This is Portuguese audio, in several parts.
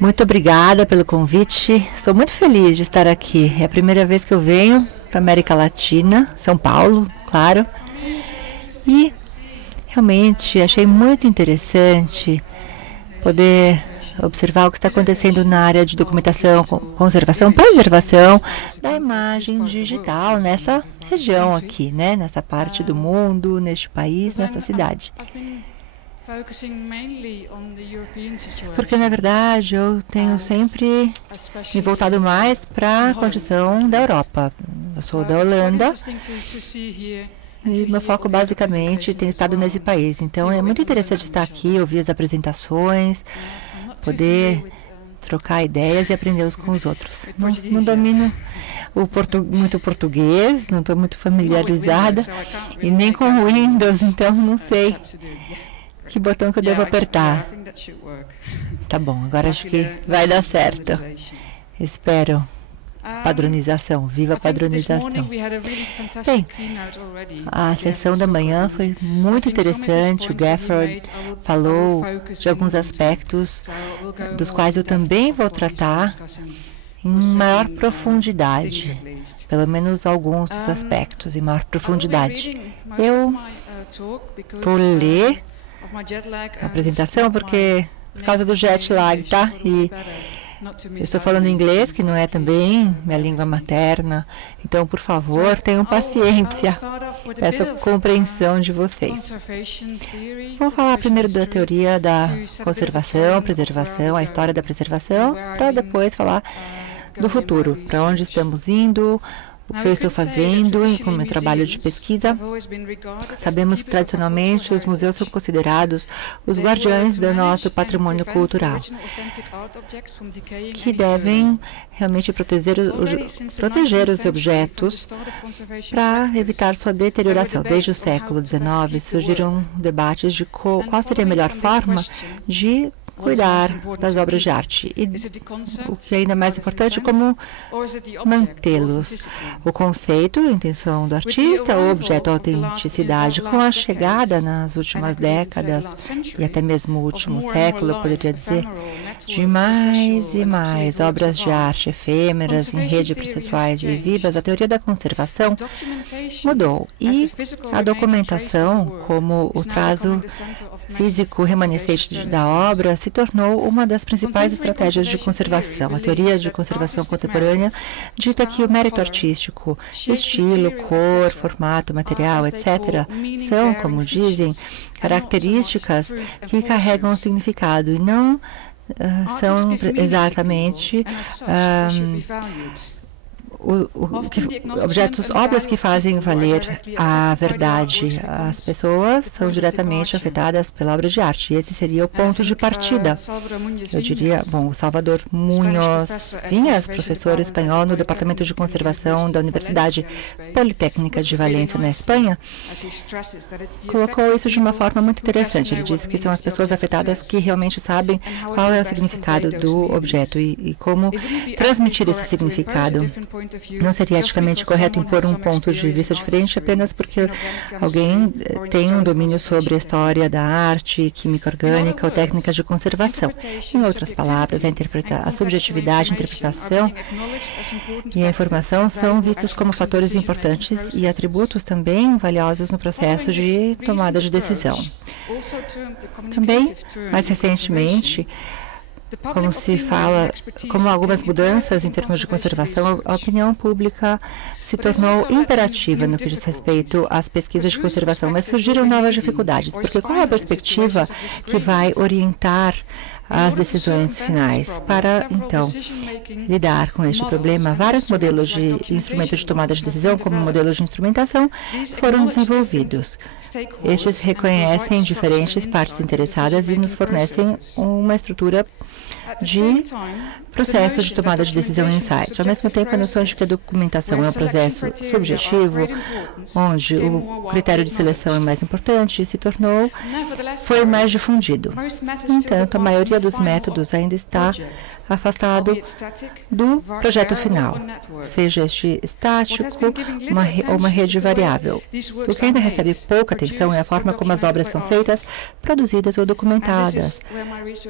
Muito obrigada pelo convite. Estou muito feliz de estar aqui. É a primeira vez que eu venho para a América Latina, São Paulo, claro. E realmente achei muito interessante poder observar o que está acontecendo na área de documentação, conservação, preservação da imagem digital nessa região aqui, né? Nessa parte do mundo, neste país, nessa cidade. Porque, na verdade, eu tenho sempre me voltado mais para a condição da Europa. Eu sou da Holanda e meu foco, basicamente, tem estado nesse país. Então, é muito interessante estar aqui, ouvir as apresentações, poder trocar ideias e aprender uns com os outros. Não domino muito português, não estou muito familiarizada, e nem com o Windows, então não sei que botão que eu devo apertar. Tá bom, agora acho que vai dar certo. Espero. Padronização, viva a padronização. Bem, a sessão da manhã foi muito interessante. O Gafford falou de alguns aspectos dos quais eu também vou tratar em maior profundidade, pelo menos alguns dos aspectos em maior profundidade. Eu vou ler a apresentação porque por causa do jet lag, tá? E eu estou falando inglês, que não é também minha língua materna, então, por favor, tenham paciência. Peço compreensão de vocês. Vou falar primeiro da teoria da conservação, preservação, a história da preservação, para depois falar do futuro, para onde estamos indo, o que eu estou fazendo com o meu trabalho de pesquisa. Sabemos que, tradicionalmente, os museus são considerados os guardiães do nosso patrimônio cultural, que devem realmente proteger os objetos para evitar sua deterioração. Desde o século XIX, surgiram debates de qual seria a melhor forma de cuidar das obras de arte e, o que é ainda mais importante, como mantê-los. O conceito, a intenção do artista, o objeto, a autenticidade. Com a chegada nas últimas décadas e até mesmo o último século, eu poderia dizer, de mais e mais obras de arte efêmeras em rede processuais e vivas, a teoria da conservação mudou e a documentação, como o traço físico remanescente da obra, se tornou uma das principais estratégias de conservação. A teoria de conservação contemporânea dita que o mérito artístico, estilo, cor, formato, material, etc., são, como dizem, características que carregam um significado e não são exatamente obras que fazem valer a verdade. As pessoas são diretamente afetadas pela obra de arte. E esse seria o ponto de partida. Eu diria, bom, o Salvador Munhoz Vinhas, professor espanhol no Departamento de Conservação da Universidade Politécnica de Valência, na Espanha, colocou isso de uma forma muito interessante. Ele disse que são as pessoas afetadas que realmente sabem qual é o significado do objeto e como transmitir esse significado. Não seria eticamente correto impor um ponto de vista diferente apenas porque alguém tem um domínio sobre a história da arte, química orgânica ou técnicas de conservação. Em outras palavras, a subjetividade, a interpretação e a informação são vistos como fatores importantes e atributos também valiosos no processo de tomada de decisão. Também, mais recentemente, como se fala, como algumas mudanças em termos de conservação, a opinião pública se tornou imperativa no que diz respeito às pesquisas de conservação, mas surgiram novas dificuldades, porque qual é a perspectiva que vai orientar as decisões finais? Para, então, lidar com este problema, vários modelos de instrumentos de tomada de decisão, como modelos de instrumentação, foram desenvolvidos. Estes reconhecem diferentes partes interessadas e nos fornecem uma estrutura de processo de tomada de decisão em site. Ao mesmo tempo, a noção de que a documentação é um processo subjetivo, onde o critério de seleção é mais importante, foi mais difundido. No entanto, a maioria maioria dos métodos ainda está afastado do projeto final, seja este estático ou uma rede variável. O que ainda recebe pouca atenção é a forma como as obras são feitas, produzidas ou documentadas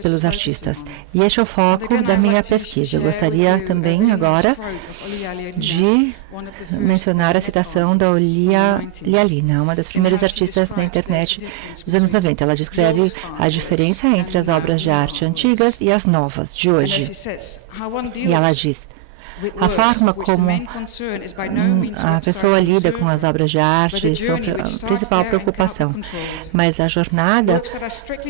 pelos artistas. E este é o foco da minha pesquisa. Eu gostaria também agora de mencionar a citação da Olia Lialina, uma das primeiras artistas na internet dos anos 90. Ela descreve a diferença entre as obras de arte antigas e as novas, de hoje. E ela diz: a forma como a pessoa lida com as obras de arte é a principal preocupação, mas a jornada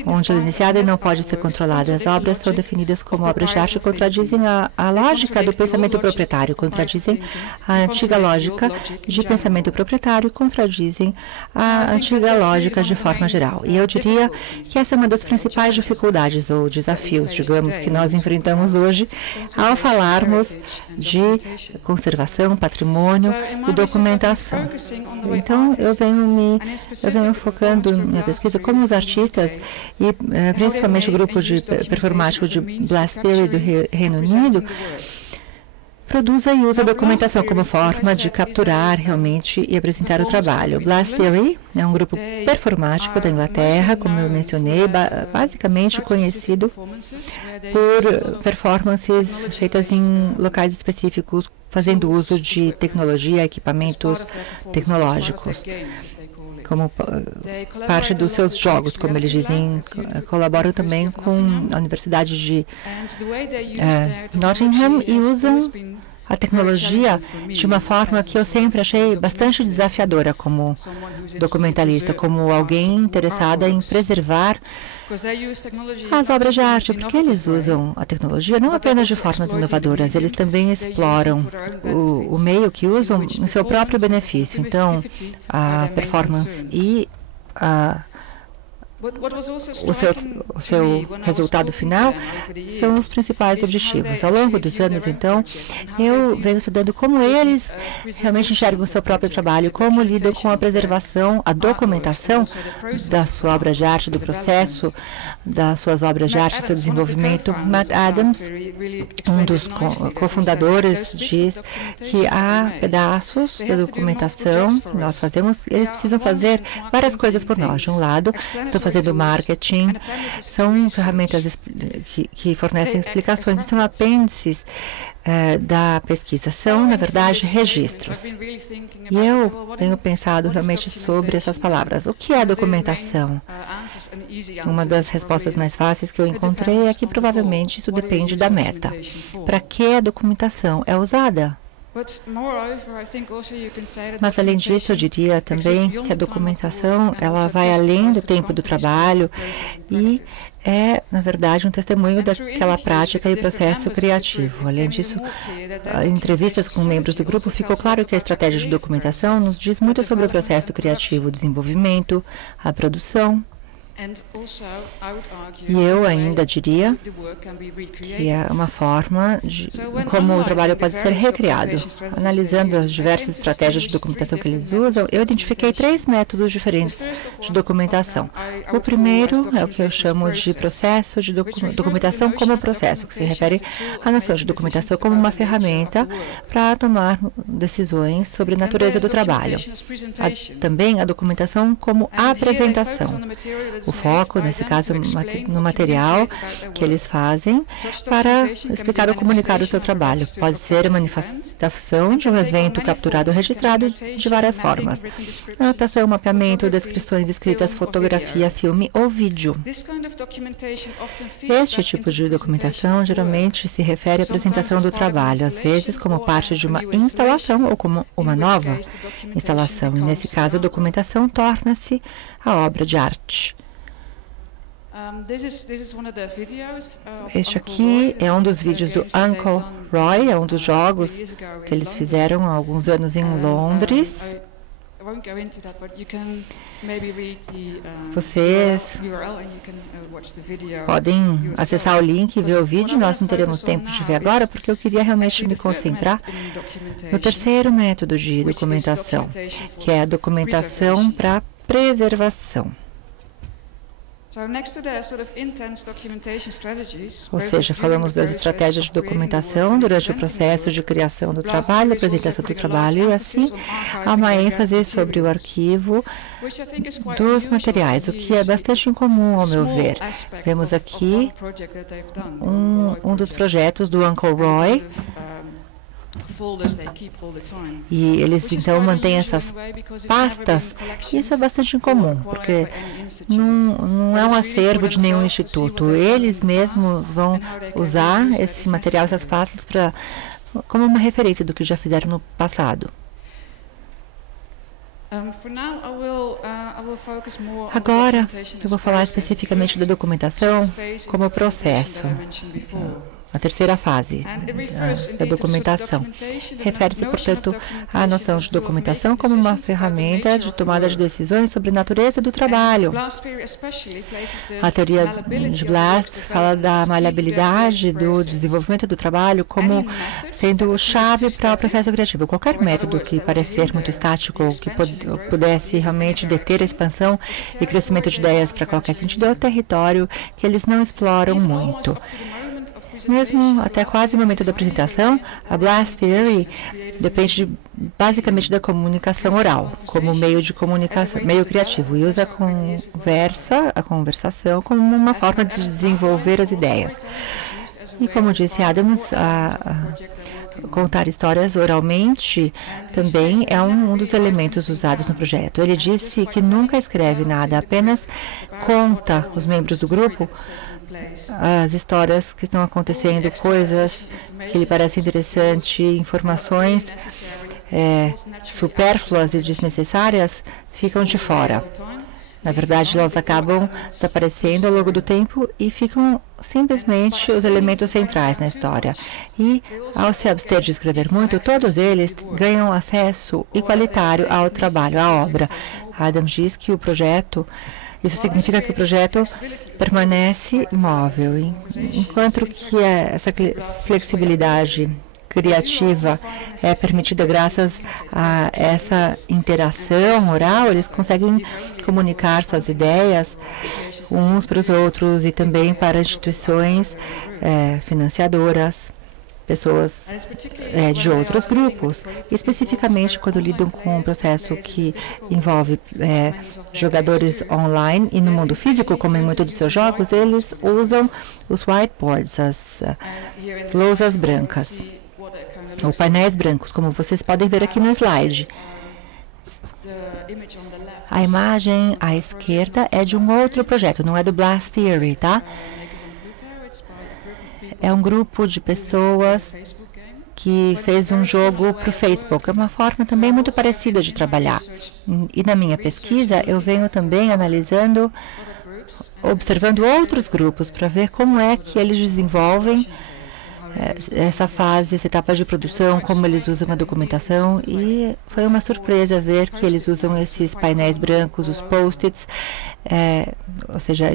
onde ela é iniciada não pode ser controlada. As obras são definidas como obras de arte e contradizem a lógica do pensamento proprietário, contradizem a antiga lógica de pensamento proprietário, contradizem a antiga lógica de forma geral. E eu diria que essa é uma das principais dificuldades ou desafios, digamos, que nós enfrentamos hoje ao falarmos de conservação, patrimônio e documentação. Então, eu venho focando minha pesquisa como os artistas e principalmente o grupo performático de Blast Theory do Reino Unido produza e usa a documentação como forma de capturar realmente e apresentar o trabalho. Blast Theory é um grupo performático da Inglaterra, como eu mencionei, basicamente conhecido por performances feitas em locais específicos, fazendo uso de tecnologia, equipamentos tecnológicos, como parte dos seus jogos, como eles dizem. Colaboram também com a Universidade de Nottingham e usam a tecnologia de uma forma que eu sempre achei bastante desafiadora como documentalista, como alguém interessada em preservar as obras de arte, porque eles usam a tecnologia não apenas de formas inovadoras, eles também exploram o meio que usam em seu próprio benefício. Então, a performance e o seu resultado final são os principais objetivos. Ao longo dos anos, então, eu venho estudando como eles realmente enxergam o seu próprio trabalho, como lidam com a preservação, a documentação da sua obra de arte, do processo das suas obras de arte, seu desenvolvimento. Matt Adams, um dos cofundadores, diz que há pedaços da documentação que nós fazemos, eles precisam fazer várias coisas por nós. De um lado, estão fazendo marketing, são ferramentas que fornecem explicações, são apêndices da pesquisa, são, na verdade, registros. E eu tenho pensado realmente sobre essas palavras. O que é documentação? Uma das respostas mais fáceis que eu encontrei é que provavelmente isso depende da meta. Para que a documentação é usada? Mas, além disso, eu diria também que a documentação ela vai além do tempo do trabalho e é, na verdade, um testemunho daquela prática e processo criativo. Além disso, em entrevistas com membros do grupo, ficou claro que a estratégia de documentação nos diz muito sobre o processo criativo, o desenvolvimento, a produção. E eu ainda diria que é uma forma de como o trabalho pode ser recriado. Analisando as diversas estratégias de documentação que eles usam, eu identifiquei 3 métodos diferentes de documentação. O primeiro é o que eu chamo de processo de documentação como processo, que se refere à noção de documentação como uma ferramenta para tomar decisões sobre a natureza do trabalho. Também a documentação como apresentação. O foco, nesse caso, no material que eles fazem para explicar ou comunicar o seu trabalho. Pode ser a manifestação de um evento capturado ou registrado de várias formas. Anotação, mapeamento, descrições escritas, fotografia, filme ou vídeo. Este tipo de documentação geralmente se refere à apresentação do trabalho, às vezes como parte de uma instalação ou como uma nova instalação. E, nesse caso, a documentação torna-se a obra de arte. Este aqui é um dos vídeos do Uncle Roy, é um dos jogos que eles fizeram há alguns anos em Londres. Vocês podem acessar o link e ver o vídeo. Nós não teremos tempo de ver agora, porque eu queria realmente me concentrar no terceiro método de documentação, que é a documentação para preservação. Ou seja, falamos das estratégias de documentação durante o processo de criação do trabalho, apresentação do trabalho, e assim há uma ênfase sobre o arquivo dos materiais, o que é bastante incomum, ao meu ver. Vemos aqui um dos projetos do Uncle Roy, e eles então mantêm essas pastas. Isso é bastante incomum, porque não é um acervo de nenhum instituto. Eles mesmos vão usar esse material, essas pastas, como uma referência do que já fizeram no passado. Agora, eu vou falar especificamente da documentação como processo. A terceira fase da documentação. Refere-se, portanto, à noção de documentação como uma ferramenta de tomada de decisões sobre a natureza do trabalho. A teoria de Blast fala da maleabilidade do desenvolvimento do trabalho como sendo chave para o processo criativo. Qualquer método que parecer muito estático ou que pudesse realmente deter a expansão e crescimento de ideias para qualquer sentido é o território que eles não exploram muito. Mesmo até quase o momento da apresentação, a Blast Theory depende basicamente da comunicação oral, como meio de comunicação, meio criativo, e usa a conversação como uma forma de desenvolver as ideias. E como disse Adams, contar histórias oralmente também é um dos elementos usados no projeto. Ele disse que nunca escreve nada, apenas conta os membros do grupo as histórias que estão acontecendo, coisas que lhe parecem interessantes, informações supérfluas e desnecessárias ficam de fora. Na verdade, elas acabam desaparecendo ao longo do tempo e ficam simplesmente os elementos centrais na história. E, ao se abster de escrever muito, todos eles ganham acesso igualitário ao trabalho, à obra. Adams diz que isso significa que o projeto permanece imóvel, enquanto que essa flexibilidade criativa é permitida graças a essa interação oral. Eles conseguem comunicar suas ideias uns para os outros e também para instituições financiadoras, pessoas de outros grupos, especificamente quando lidam com um processo que envolve jogadores online e no mundo físico, como em muitos dos seus jogos, eles usam os whiteboards, as lousas brancas, ou painéis brancos, como vocês podem ver aqui no slide. A imagem à esquerda é de um outro projeto, não é do Blast Theory, tá? É um grupo de pessoas que fez um jogo para o Facebook. É uma forma também muito parecida de trabalhar. E na minha pesquisa, eu venho também observando outros grupos para ver como é que eles desenvolvem essa etapa de produção, como eles usam a documentação, e foi uma surpresa ver que eles usam esses painéis brancos, os post-its, ou seja,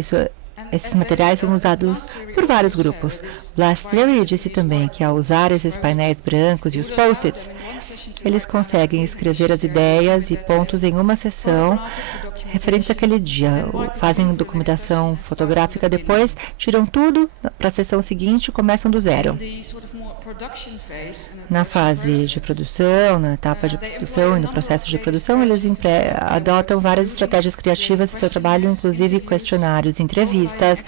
esses materiais são usados por vários grupos. Blast Theory disse também que ao usar esses painéis brancos e os post-its, eles conseguem escrever as ideias e pontos em uma sessão referente àquele dia. Fazem documentação fotográfica depois, tiram tudo para a sessão seguinte e começam do zero. Na fase de produção, na etapa de produção e no processo de produção, eles adotam várias estratégias criativas em seu trabalho, inclusive questionários, entrevistas,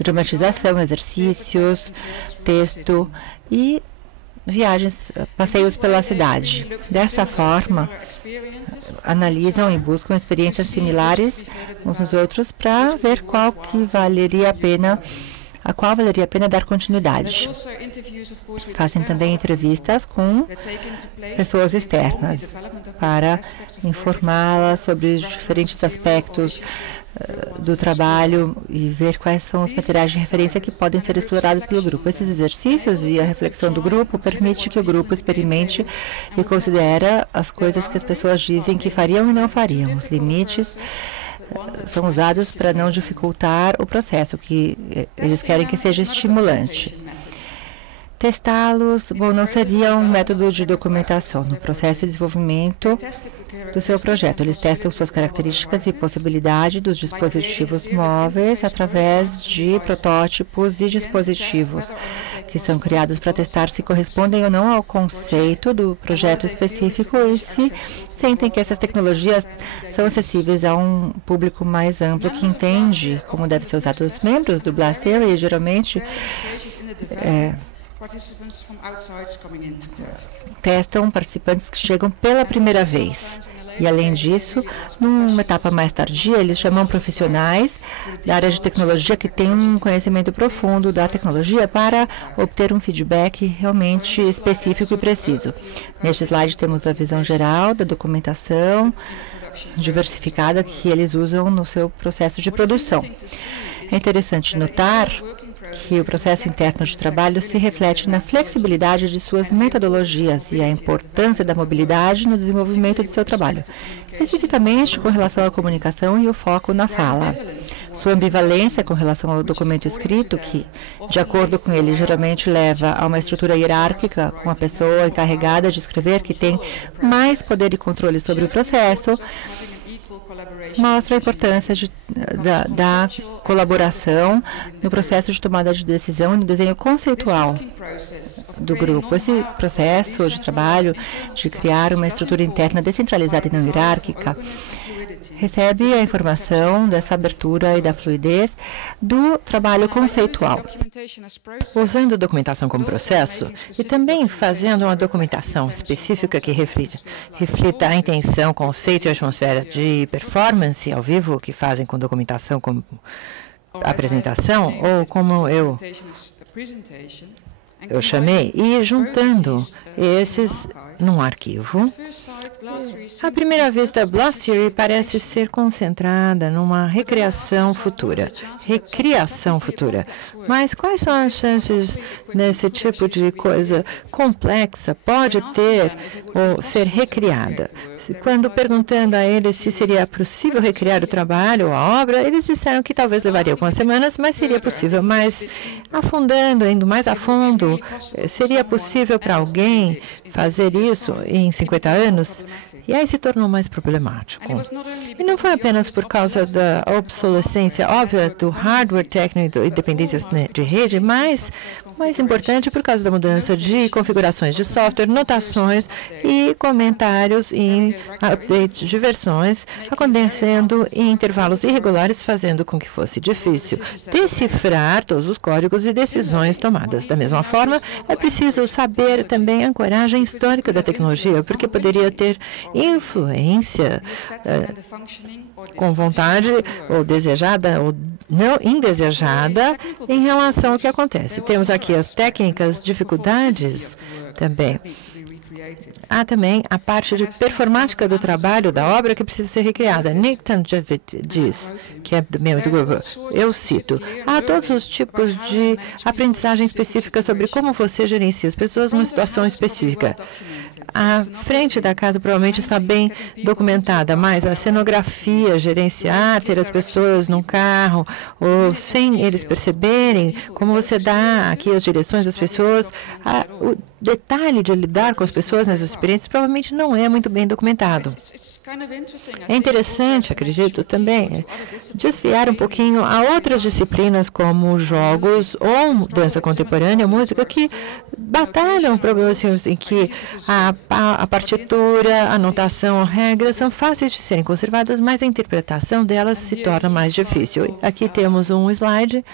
dramatização, exercícios, texto e passeios pela cidade. Dessa forma, analisam e buscam experiências similares uns nos outros para ver a qual valeria a pena dar continuidade. Fazem também entrevistas com pessoas externas para informá-las sobre os diferentes aspectos do trabalho e ver quais são os materiais de referência que podem ser explorados pelo grupo. Esses exercícios e a reflexão do grupo permite que o grupo experimente e considere as coisas que as pessoas dizem que fariam e não fariam. Os limites são usados para não dificultar o processo, que eles querem que seja estimulante. Testá-los, bom, não seria um método de documentação. No processo de desenvolvimento do seu projeto, eles testam suas características e possibilidade dos dispositivos móveis através de protótipos e dispositivos que são criados para testar se correspondem ou não ao conceito do projeto específico e se sentem que essas tecnologias são acessíveis a um público mais amplo que entende como deve ser usado. Os membros do Blast Theory geralmente testam participantes que chegam pela primeira vez. E, além disso, numa etapa mais tardia, eles chamam profissionais da área de tecnologia que têm um conhecimento profundo da tecnologia para obter um feedback realmente específico e preciso. Neste slide temos a visão geral da documentação diversificada que eles usam no seu processo de produção. É interessante notar que o processo interno de trabalho se reflete na flexibilidade de suas metodologias e a importância da mobilidade no desenvolvimento de seu trabalho, especificamente com relação à comunicação e o foco na fala. Sua ambivalência com relação ao documento escrito, que, de acordo com ele, geralmente leva a uma estrutura hierárquica com a pessoa encarregada de escrever que tem mais poder e controle sobre o processo, mostra a importância da colaboração no processo de tomada de decisão e no desenho conceitual do grupo. Esse processo de trabalho de criar uma estrutura interna descentralizada e não hierárquica recebe a informação dessa abertura e da fluidez do trabalho conceitual. Usando a documentação como processo e também fazendo uma documentação específica que reflita a intenção, conceito e atmosfera de performance ao vivo que fazem com documentação como apresentação, ou como eu chamei, e juntando esses num arquivo. À primeira vista, Blast Theory parece ser concentrada numa recriação futura. Mas quais são as chances nesse tipo de coisa complexa pode ter ou ser recriada? Quando perguntando a eles se seria possível recriar o trabalho ou a obra, eles disseram que talvez levaria algumas semanas, mas seria possível. Mas, indo mais a fundo, seria possível para alguém fazer isso em 50 anos? E aí se tornou mais problemático. E não foi apenas por causa da obsolescência óbvia do hardware técnico e dependências de rede, mas mais importante por causa da mudança de configurações de software, notações e comentários em updates de versões acontecendo em intervalos irregulares, fazendo com que fosse difícil decifrar todos os códigos e decisões tomadas. Da mesma forma, é preciso saber também a ancoragem histórica da tecnologia, porque poderia ter influência com vontade ou desejada ou não indesejada em relação ao que acontece. Temos aqui as técnicas, dificuldades também. Há também a parte de performática do trabalho, da obra, que precisa ser recriada. Nick Tangevic diz, que é membro do grupo, eu cito, há todos os tipos de aprendizagem específica sobre como você gerencia as pessoas numa situação específica. A frente da casa provavelmente está bem documentada, mas a cenografia, gerenciar, ter as pessoas num carro, ou sem eles perceberem, como você dá aqui as direções das pessoas, o detalhe de lidar com as pessoas nessas experiências provavelmente não é muito bem documentado. É interessante, acredito, também, desviar um pouquinho a outras disciplinas como jogos ou dança contemporânea, música, que batalham problemas em que a partitura, a notação, regras são fáceis de serem conservadas, mas a interpretação delas se torna mais difícil. Aqui temos um slide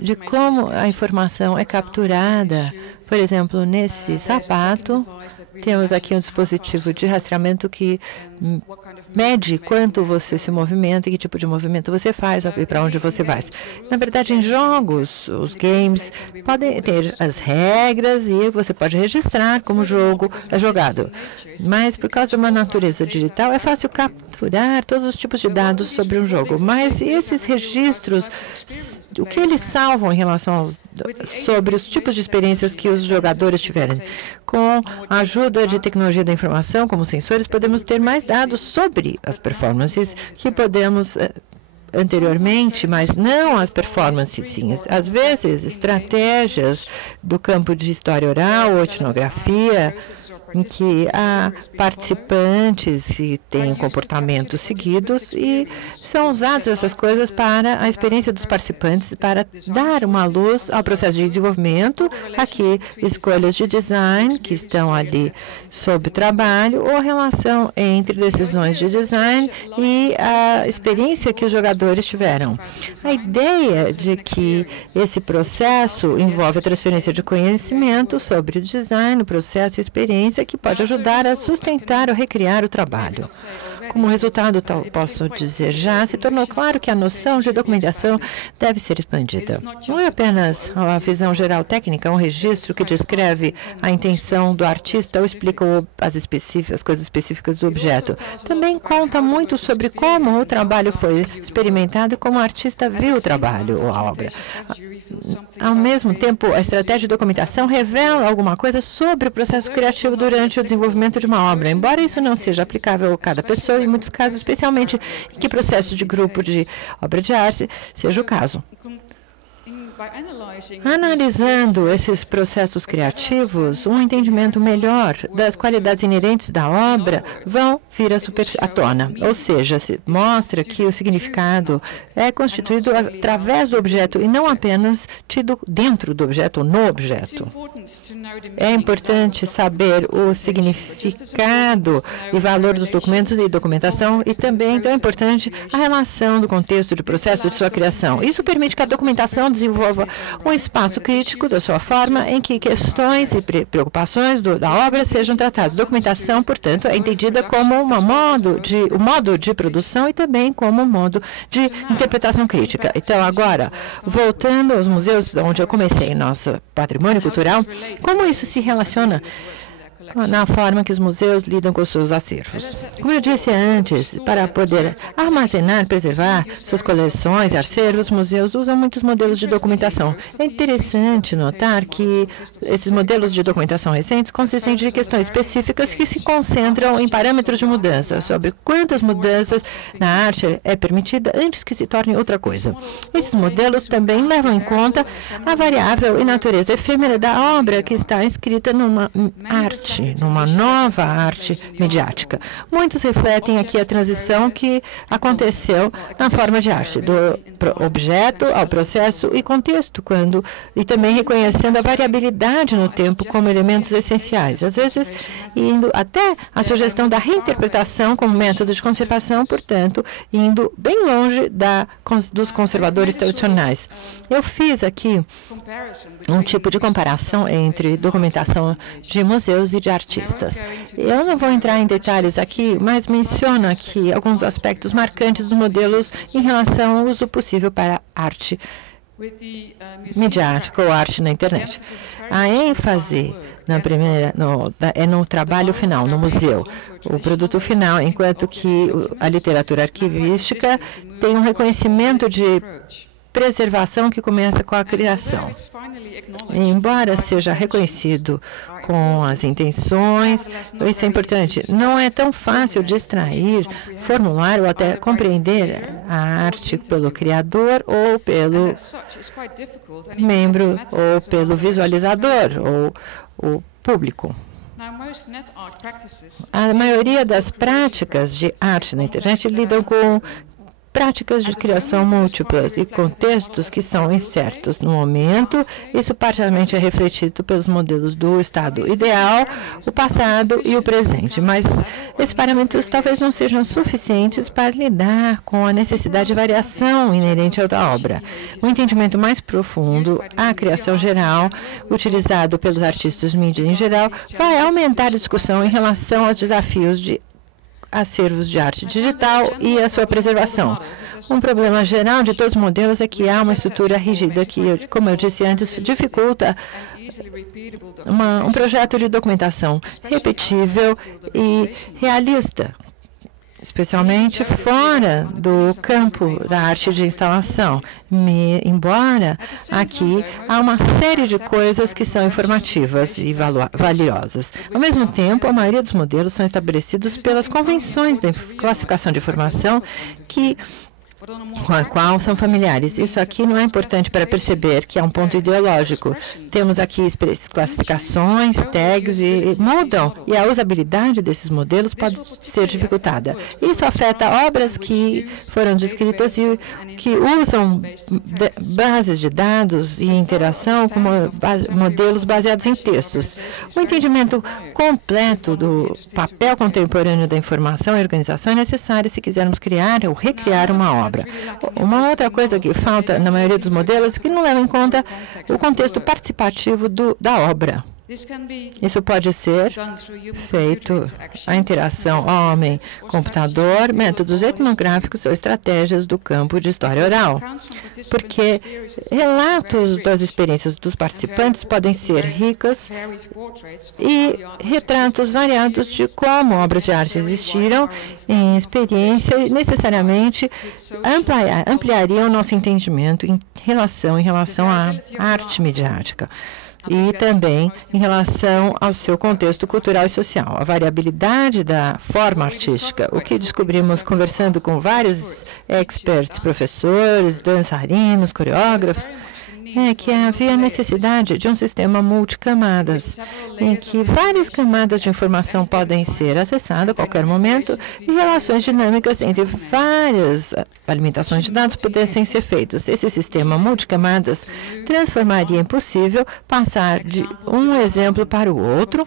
de como a informação é capturada. Por exemplo, nesse sapato, temos aqui um dispositivo de rastreamento que mede quanto você se movimenta e que tipo de movimento você faz e para onde você vai. Na verdade, em jogos, os games podem ter as regras e você pode registrar como o jogo é jogado. Mas, por causa de uma natureza digital, é fácil capturar todos os tipos de dados sobre um jogo. Mas esses registros, o que eles salvam em relação sobre os tipos de experiências que os jogadores tiverem? Com a ajuda de tecnologia da informação, como sensores, podemos ter mais dados sobre as performances que podemos anteriormente, mas não as performances, sim. Às vezes, estratégias do campo de história oral ou etnografia, em que há participantes que têm comportamentos seguidos e são usadas essas coisas para a experiência dos participantes, para dar uma luz ao processo de desenvolvimento, aqui escolhas de design que estão ali sob trabalho, ou a relação entre decisões de design e a experiência que os jogadores tiveram. A ideia de que esse processo envolve a transferência de conhecimento sobre o design, o processo e a experiência que pode ajudar a sustentar ou recriar o trabalho. Como resultado, posso dizer já, se tornou claro que a noção de documentação deve ser expandida. Não é apenas a visão geral técnica, um registro que descreve a intenção do artista ou explica as coisas específicas do objeto. Também conta muito sobre como o trabalho foi experimentado e como o artista viu o trabalho ou a obra. Ao mesmo tempo, a estratégia de documentação revela alguma coisa sobre o processo criativo durante o desenvolvimento de uma obra, embora isso não seja aplicável a cada pessoa, em muitos casos, especialmente em que processo de grupo de obra de arte seja o caso. Analisando esses processos criativos, um entendimento melhor das qualidades inerentes da obra vão vir à tona. Ou seja, se mostra que o significado é constituído através do objeto e não apenas tido dentro do objeto ou no objeto. É importante saber o significado e valor dos documentos e documentação e também, tão importante, a relação do contexto de processo de sua criação. Isso permite que a documentação desenvolva um espaço crítico da sua forma em que questões e preocupações da obra sejam tratadas. Documentação, portanto, é entendida como um modo de produção e também como um modo de interpretação crítica. Então, agora, voltando aos museus onde eu comecei nosso patrimônio cultural, como isso se relaciona na forma que os museus lidam com os seus acervos? Como eu disse antes, para poder armazenar, preservar suas coleções e acervos, museus usam muitos modelos de documentação. É interessante notar que esses modelos de documentação recentes consistem de questões específicas que se concentram em parâmetros de mudança, sobre quantas mudanças na arte é permitida antes que se torne outra coisa. Esses modelos também levam em conta a variável e natureza efêmera da obra que está inscrita numa numa nova arte midiática. Muitos refletem aqui a transição que aconteceu na forma de arte, do objeto ao processo e contexto, e também reconhecendo a variabilidade no tempo como elementos essenciais, às vezes indo até a sugestão da reinterpretação como método de conservação, portanto, indo bem longe dos conservadores tradicionais. Eu fiz aqui um tipo de comparação entre documentação de museus e de artistas. Eu não vou entrar em detalhes aqui, mas menciono aqui alguns aspectos marcantes dos modelos em relação ao uso possível para arte midiática ou arte na internet. A ênfase é no trabalho final, no museu, o produto final, enquanto que a literatura arquivística tem um reconhecimento de preservação que começa com a criação. Embora seja reconhecido com as intenções, isso é importante, não é tão fácil de extrair, formular ou até compreender a arte pelo criador ou pelo membro ou pelo visualizador ou o público. A maioria das práticas de arte na internet lidam com práticas de criação múltiplas e contextos que são incertos no momento. Isso parcialmente é refletido pelos modelos do estado ideal, o passado e o presente, mas esses parâmetros talvez não sejam suficientes para lidar com a necessidade de variação inerente à obra. O entendimento mais profundo, a criação geral, utilizado pelos artistas mídia em geral, vai aumentar a discussão em relação aos desafios de acervos de arte digital e a sua preservação. Um problema geral de todos os modelos é que há uma estrutura rígida que, como eu disse antes, dificulta um projeto de documentação repetível e realista, especialmente fora do campo da arte de instalação. Embora aqui há uma série de coisas que são informativas e valiosas. Ao mesmo tempo, a maioria dos modelos são estabelecidos pelas convenções de classificação de informação que com a qual são familiares. Isso aqui não é importante para perceber que é um ponto ideológico. Temos aqui classificações, tags, e mudam, e a usabilidade desses modelos pode ser dificultada. Isso afeta obras que foram descritas e que usam bases de dados e interação como modelos baseados em textos. O entendimento completo do papel contemporâneo da informação e organização é necessário se quisermos criar ou recriar uma obra. Uma outra coisa que falta na maioria dos modelos é que não leva em conta o contexto participativo da obra. Isso pode ser feito a interação homem-computador, métodos etnográficos ou estratégias do campo de história oral, porque relatos das experiências dos participantes podem ser ricas e retratos variados de como obras de arte existiram em experiência e necessariamente ampliariam nosso entendimento em relação à arte midiática. E também em relação ao seu contexto cultural e social. A variabilidade da forma artística, o que descobrimos conversando com vários experts, professores, dançarinos, coreógrafos, é que havia necessidade de um sistema multicamadas, em que várias camadas de informação podem ser acessadas a qualquer momento e relações dinâmicas entre várias alimentações de dados pudessem ser feitas. Esse sistema multicamadas transformaria em possível passar de um exemplo para o outro,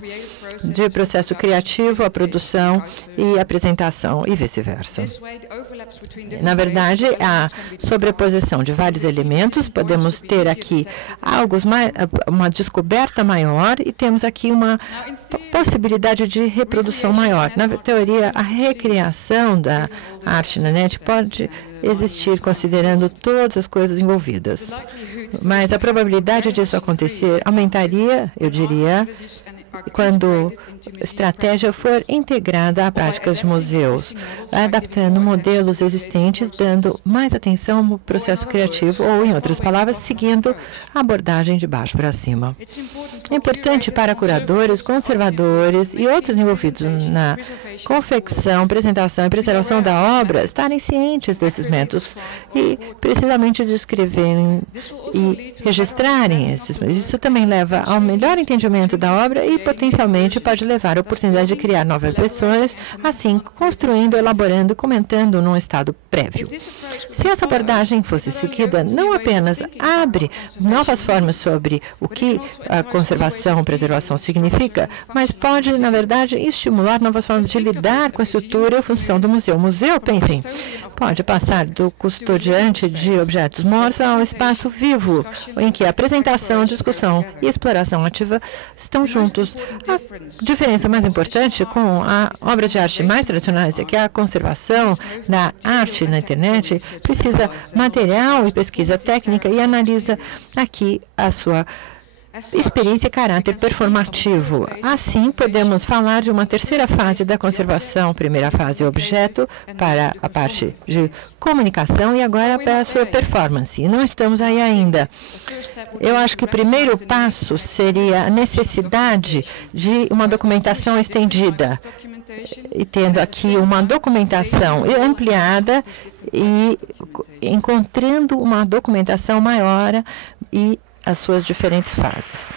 de processo criativo à produção e apresentação e vice-versa. Na verdade, a sobreposição de vários elementos, podemos ter aqui uma descoberta maior e temos aqui uma possibilidade de reprodução maior. Na teoria, a recriação da arte na net pode existir considerando todas as coisas envolvidas. Mas a probabilidade disso acontecer aumentaria, eu diria, quando a estratégia for integrada a práticas de museus, adaptando modelos existentes, dando mais atenção ao processo criativo ou, em outras palavras, seguindo a abordagem de baixo para cima. É importante para curadores, conservadores e outros envolvidos na confecção, apresentação e preservação da obra estarem cientes desses métodos e precisamente descreverem e registrarem esses. Isso também leva ao melhor entendimento da obra e potencialmente pode levar à oportunidade de criar novas versões, assim construindo, elaborando e comentando num estado prévio. Se essa abordagem fosse seguida, não apenas abre novas formas sobre o que a conservação e preservação significa, mas pode, na verdade, estimular novas formas de lidar com a estrutura e a função do museu. O museu, pensem, pode passar do custodiante de objetos mortos ao espaço vivo, em que a apresentação, discussão e exploração ativa estão juntos. A diferença mais importante com as obras de arte mais tradicionais é que a conservação da arte na internet precisa material e pesquisa técnica e analisa aqui a sua experiência e caráter performativo. Assim, podemos falar de uma terceira fase da conservação. Primeira fase, objeto, para a parte de comunicação e agora para a sua performance. E não estamos aí ainda. Eu acho que o primeiro passo seria a necessidade de uma documentação estendida. E tendo aqui uma documentação ampliada e encontrando uma documentação maior e as suas diferentes fases.